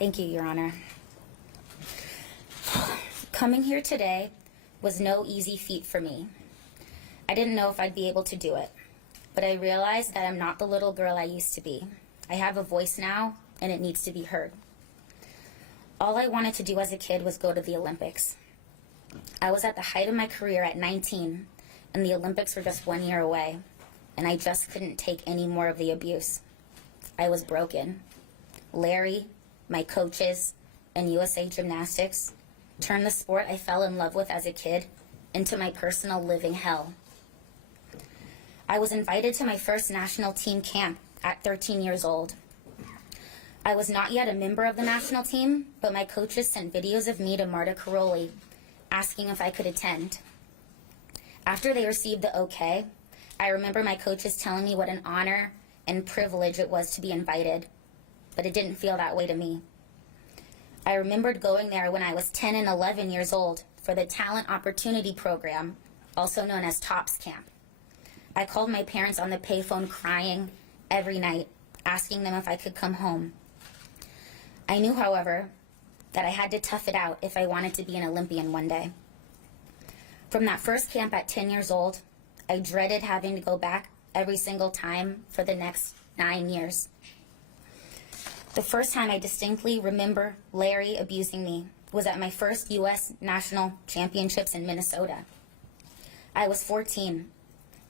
Thank you, Your Honor. Coming here today was no easy feat for me. I didn't know if I'd be able to do it, but I realized that I'm not the little girl I used to be. I have a voice now, and it needs to be heard. All I wanted to do as a kid was go to the Olympics. I was at the height of my career at 19, and the Olympics were just 1 year away, and I just couldn't take any more of the abuse. I was broken. Larry, my coaches, and USA Gymnastics turned the sport I fell in love with as a kid into my personal living hell. I was invited to my first national team camp at 13 years old. I was not yet a member of the national team, but my coaches sent videos of me to Marta Caroli asking if I could attend. After they received the okay, I remember my coaches telling me what an honor and privilege it was to be invited, but it didn't feel that way to me. I remembered going there when I was 10 and 11 years old for the Talent Opportunity Program, also known as TOPS Camp. I called my parents on the payphone crying every night, asking them if I could come home. I knew, however, that I had to tough it out if I wanted to be an Olympian one day. From that first camp at 10 years old, I dreaded having to go back every single time for the next 9 years. The first time I distinctly remember Larry abusing me was at my first U.S. National Championships in Minnesota. I was 14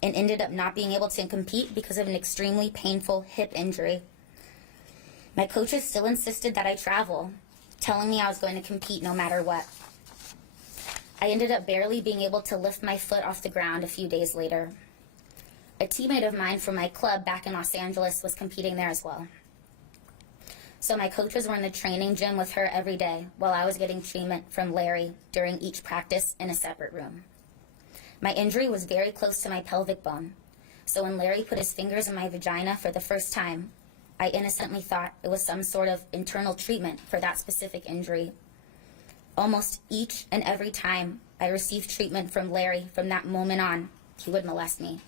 and ended up not being able to compete because of an extremely painful hip injury. My coaches still insisted that I travel, telling me I was going to compete no matter what. I ended up barely being able to lift my foot off the ground a few days later. A teammate of mine from my club back in Los Angeles was competing there as well. So my coaches were in the training gym with her every day while I was getting treatment from Larry during each practice in a separate room. My injury was very close to my pelvic bone, so when Larry put his fingers in my vagina for the first time, I innocently thought it was some sort of internal treatment for that specific injury. Almost each and every time I received treatment from Larry from that moment on, he would molest me.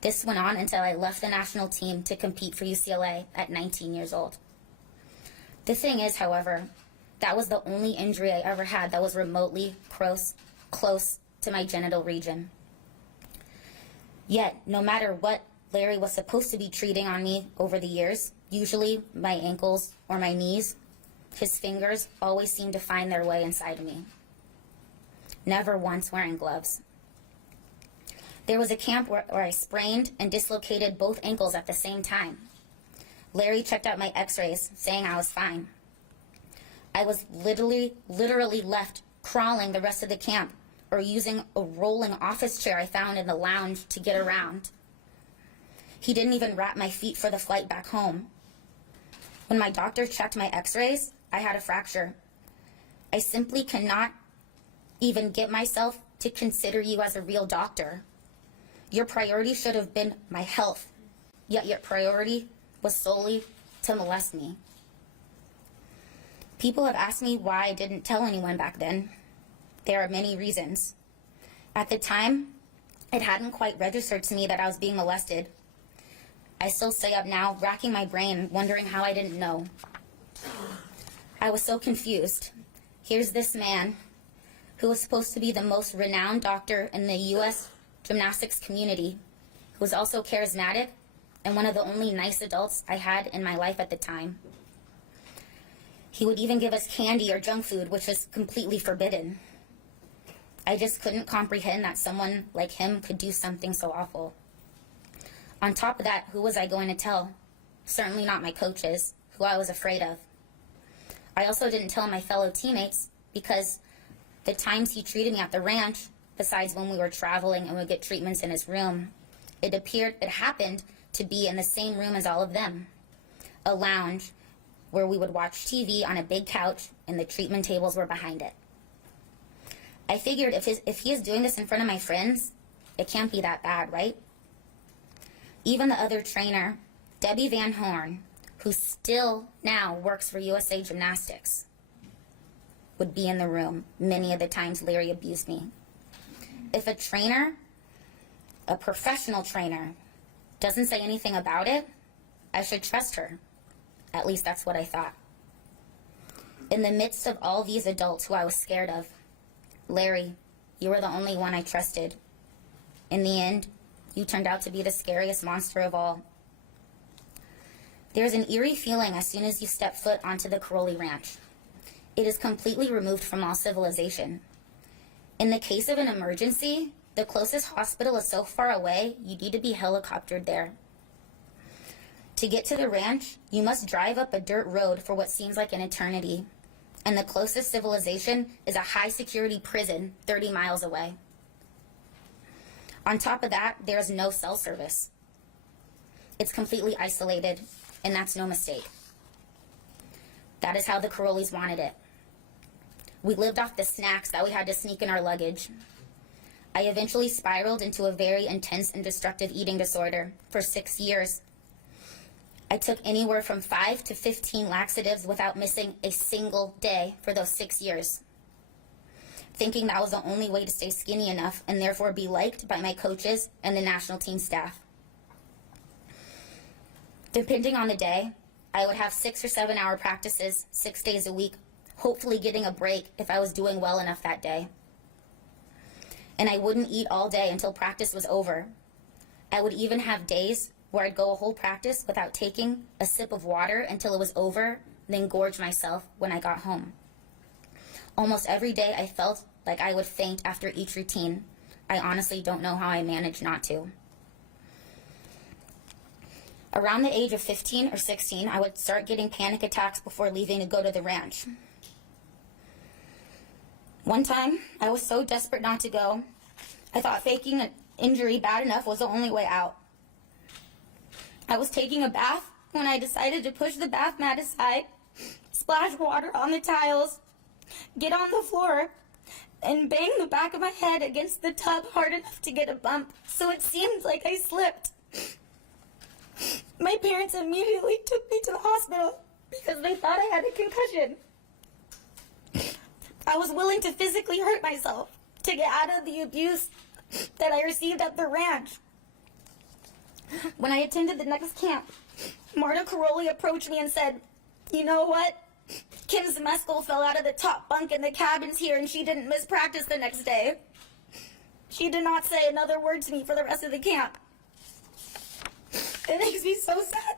This went on until I left the national team to compete for UCLA at 19 years old. The thing is, however, that was the only injury I ever had that was remotely close to my genital region. Yet, no matter what Larry was supposed to be treating on me over the years, usually my ankles or my knees, his fingers always seemed to find their way inside of me. Never once wearing gloves. There was a camp where I sprained and dislocated both ankles at the same time. Larry checked out my x-rays, saying I was fine. I was literally left crawling the rest of the camp or using a rolling office chair I found in the lounge to get around. He didn't even wrap my feet for the flight back home. When my doctor checked my x-rays, I had a fracture. I simply cannot even get myself to consider you as a real doctor. Your priority should have been my health, yet your priority was solely to molest me. People have asked me why I didn't tell anyone back then. There are many reasons. At the time, it hadn't quite registered to me that I was being molested. I still stay up now, racking my brain, wondering how I didn't know. I was so confused. Here's this man, who was supposed to be the most renowned doctor in the U.S. gymnastics community, who was also charismatic and one of the only nice adults I had in my life at the time. He would even give us candy or junk food, which was completely forbidden. I just couldn't comprehend that someone like him could do something so awful. On top of that, who was I going to tell? Certainly not my coaches, who I was afraid of. I also didn't tell my fellow teammates because the times he treated me at the ranch, besides when we were traveling and would get treatments in his room, it happened to be in the same room as all of them. A lounge where we would watch TV on a big couch and the treatment tables were behind it. I figured if he is doing this in front of my friends, it can't be that bad, right? Even the other trainer, Debbie Van Horn, who still now works for USA Gymnastics, would be in the room many of the times Larry abused me. If a trainer, a professional trainer, doesn't say anything about it, I should trust her. At least that's what I thought. In the midst of all these adults who I was scared of, Larry, you were the only one I trusted. In the end, you turned out to be the scariest monster of all. There's an eerie feeling as soon as you step foot onto the Caroli Ranch. It is completely removed from all civilization. In the case of an emergency, the closest hospital is so far away, you need to be helicoptered there. To get to the ranch, you must drive up a dirt road for what seems like an eternity, and the closest civilization is a high-security prison 30 miles away. On top of that, there is no cell service. It's completely isolated, and that's no mistake. That is how the Carolis wanted it. We lived off the snacks that we had to sneak in our luggage. I eventually spiraled into a very intense and destructive eating disorder for 6 years. I took anywhere from 5 to 15 laxatives without missing a single day for those 6 years, thinking that was the only way to stay skinny enough and therefore be liked by my coaches and the national team staff. Depending on the day, I would have 6 or 7 hour practices 6 days a week, hopefully getting a break if I was doing well enough that day. And I wouldn't eat all day until practice was over. I would even have days where I'd go a whole practice without taking a sip of water until it was over, then gorge myself when I got home. Almost every day I felt like I would faint after each routine. I honestly don't know how I managed not to. Around the age of 15 or 16, I would start getting panic attacks before leaving to go to the ranch. One time, I was so desperate not to go, I thought faking an injury bad enough was the only way out. I was taking a bath when I decided to push the bath mat aside, splash water on the tiles, get on the floor, and bang the back of my head against the tub hard enough to get a bump, so it seemed like I slipped. My parents immediately took me to the hospital because they thought I had a concussion. I was willing to physically hurt myself to get out of the abuse that I received at the ranch. When I attended the next camp, Marta Caroli approached me and said, "You know what? Kim's mescal fell out of the top bunk in the cabins here and she didn't miss practice the next day." She did not say another word to me for the rest of the camp. It makes me so sad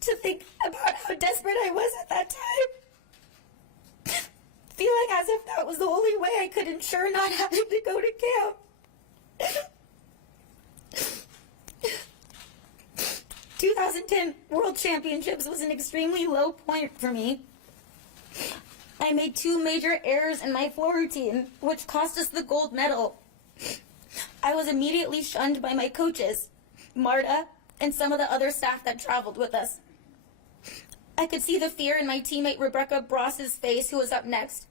to think about how desperate I was at that time. Feeling as if that was the only way I could ensure not having to go to camp. 2010 World Championships was an extremely low point for me. I made 2 major errors in my floor routine, which cost us the gold medal. I was immediately shunned by my coaches, Marta, and some of the other staff that traveled with us. I could see the fear in my teammate Rebecca Bross's face, who was up next,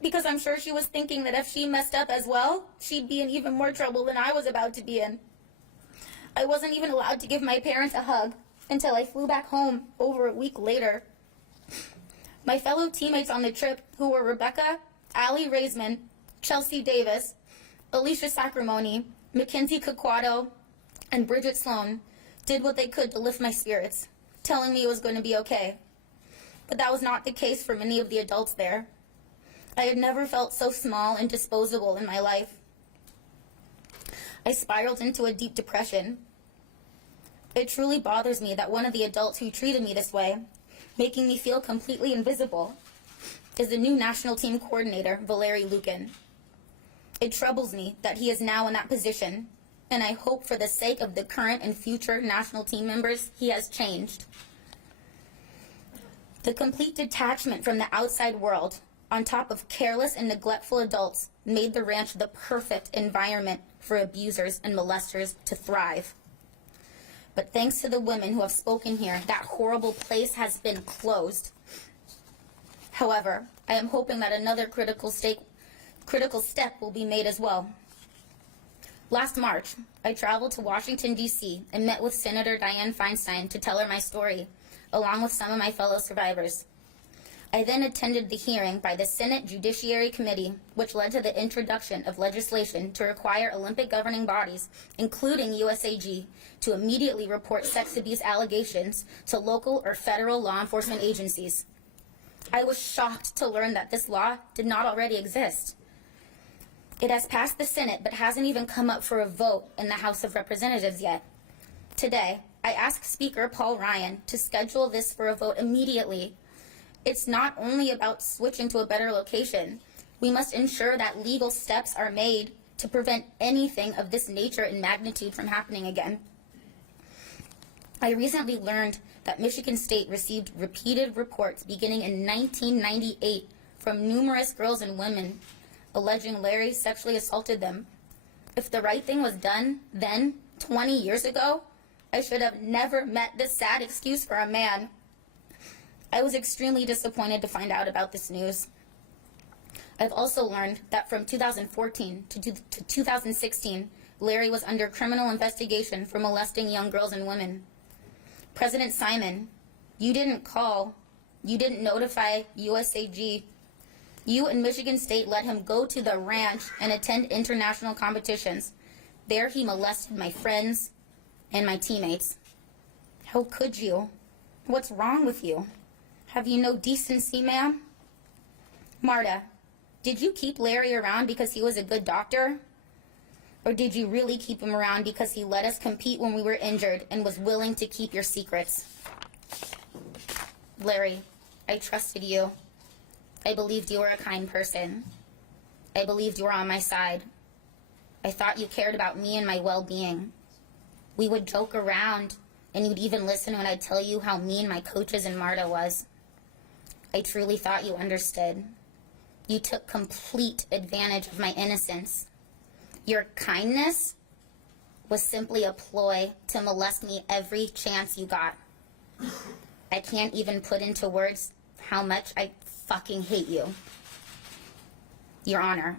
because I'm sure she was thinking that if she messed up as well, she'd be in even more trouble than I was about to be in. I wasn't even allowed to give my parents a hug until I flew back home over a week later. My fellow teammates on the trip, who were Rebecca, Allie Raisman, Chelsea Davis, Alicia Sacramone, Mackenzie Caquato, and Bridget Sloan, did what they could to lift my spirits, telling me it was going to be okay. But that was not the case for many of the adults there. I had never felt so small and disposable in my life. I spiraled into a deep depression. It truly bothers me that one of the adults who treated me this way, making me feel completely invisible, is the new national team coordinator, Valeri Lukin. It troubles me that he is now in that position, and I hope for the sake of the current and future national team members he has changed. The complete detachment from the outside world, on top of careless and neglectful adults, made the ranch the perfect environment for abusers and molesters to thrive. But thanks to the women who have spoken here, that horrible place has been closed. However, I am hoping that another critical step will be made as well. Last March, I traveled to Washington, D.C. and met with Senator Dianne Feinstein to tell her my story, along with some of my fellow survivors. I then attended the hearing by the Senate Judiciary Committee, which led to the introduction of legislation to require Olympic governing bodies, including USAG, to immediately report sex abuse allegations to local or federal law enforcement agencies. I was shocked to learn that this law did not already exist. It has passed the Senate, but hasn't even come up for a vote in the House of Representatives yet. Today, I ask Speaker Paul Ryan to schedule this for a vote immediately. It's not only about switching to a better location. We must ensure that legal steps are made to prevent anything of this nature and magnitude from happening again. I recently learned that Michigan State received repeated reports beginning in 1998 from numerous girls and women alleging Larry sexually assaulted them. If the right thing was done then, 20 years ago, I should have never met this sad excuse for a man. I was extremely disappointed to find out about this news. I've also learned that from 2014 to 2016, Larry was under criminal investigation for molesting young girls and women. President Simon, you didn't call, you didn't notify USAG. You and Michigan State let him go to the ranch and attend international competitions. There he molested my friends and my teammates. How could you? What's wrong with you? Have you no decency, ma'am? Marta, did you keep Larry around because he was a good doctor? Or did you really keep him around because he let us compete when we were injured and was willing to keep your secrets? Larry, I trusted you. I believed you were a kind person. I believed you were on my side. I thought you cared about me and my well-being. We would joke around, and you'd even listen when I'd tell you how mean my coaches and Marta was. I truly thought you understood. You took complete advantage of my innocence. Your kindness was simply a ploy to molest me every chance you got. I can't even put into words how much I fucking hate you. Your Honor,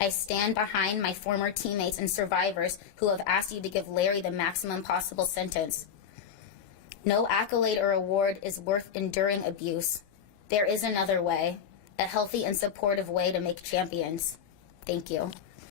I stand behind my former teammates and survivors who have asked you to give Larry the maximum possible sentence. No accolade or award is worth enduring abuse. There is another way, a healthy and supportive way to make champions. Thank you.